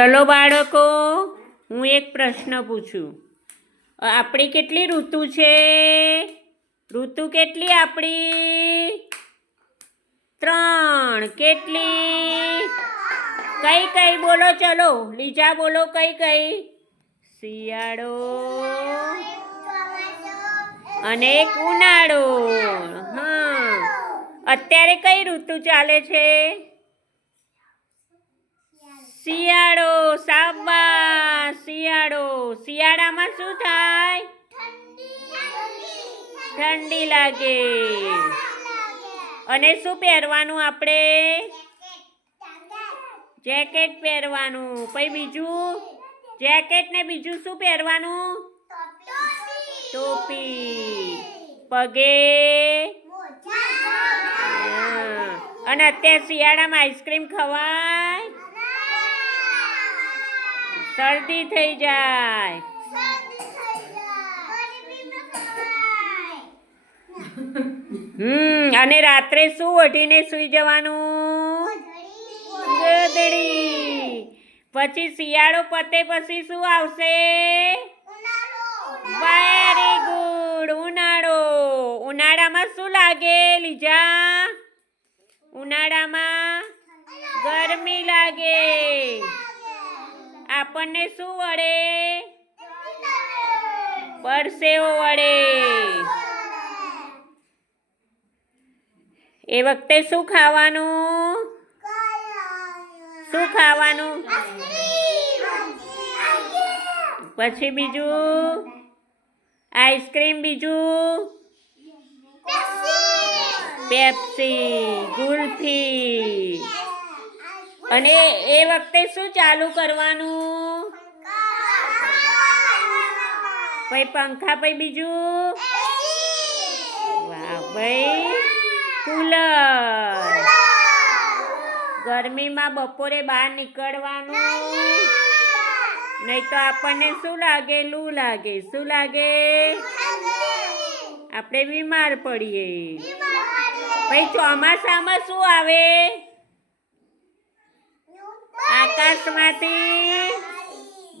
ચલો બાળકો, હું એક પ્રશ્ન પૂછું. આપણી કેટલી ઋતુ છે? ઋતુ કેટલી આપણી? 3. કેટલી? કઈ કઈ બોલો? ચલો લીજા બોલો. કઈ કઈ? શિયાળો અને એક ઉનાળો. હા, અત્યારે કઈ ઋતુ ચાલે છે? શિયાળો. શાબાશ, શિયાળો. શિયાળામાં શું થાય? ઠંડી લાગે. અને શું પહેરવાનું આપણે? જેકેટ પહેરવાનું. પછી બીજું? જેકેટ ને બીજું શું પહેરવાનું? ટોપી. પગે? અને અત્યારે શિયાળામાં આઈસ્ક્રીમ ખવાય? શરદી થઈ જાય. અને રાત્રે શું ઓઢીને સૂઈ જવાનું? ગોદડી. પછી શિયાળો પતે પછી શું આવશે? વેરી ગુડ, ઉનાળો. ઉનાળામાં શું લાગે લીજા? ઉનાળામાં ગરમી લાગે. આપણને શું વળે? પરસેવો વળે. એ વખતે શું ખાવાનું? શું ખાવાનું? પછી બીજું? આઈસ્ક્રીમ. બીજું? પેપ્સી, ગુલ્ફી. અને એ વખતે શું ચાલુ કરવાનું? પછી પંખા. પછી બીજું? વાહ ભાઈ, કુલર. ગરમીમાં બપોરે બહાર નીકળવાનું નહીં તો આપણને શું લાગે? લૂ લાગે. શું લાગે? આપણે બીમાર પડીએ. પછી ચોમાસામાં શું આવે? આકાશમાંથી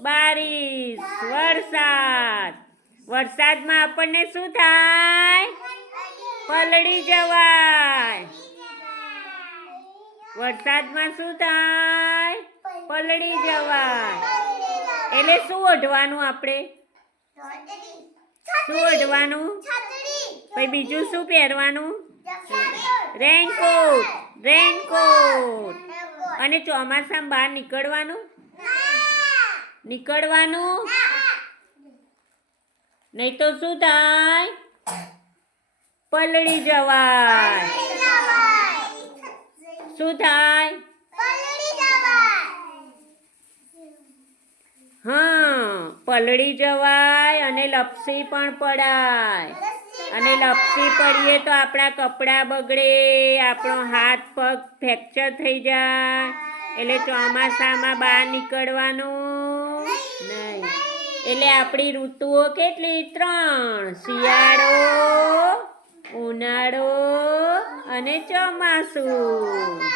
બારિશ, વરસાદ. વરસાદમાં આપણને શું થાય? પલળી જવાય. વરસાદમાં શું થાય? પલળી જવાય. એટલે શું ઓઢવાનું આપણે? શું ઓઢવાનું? પછી બીજું શું પહેરવાનું? રેનકોટ. રેનકોટ. અને ચોમાસામાં બહાર નીકળવાનું? નીકળવાનું નહીં તો શું થાય? પલળી જવાય. શું થાય? હા, પલળી જવાય. અને લપસી પણ પડાય. અને લપસી પડીએ તો આપણા કપડાં બગડે, આપણો હાથ પગ ફ્રેક્ચર થઈ જાય. એટલે ચોમાસામાં બહાર નીકળવાનું નહીં. એટલે આપણી ઋતુઓ કેટલી? 3. શિયાળો, ઉનાળો અને ચોમાસું.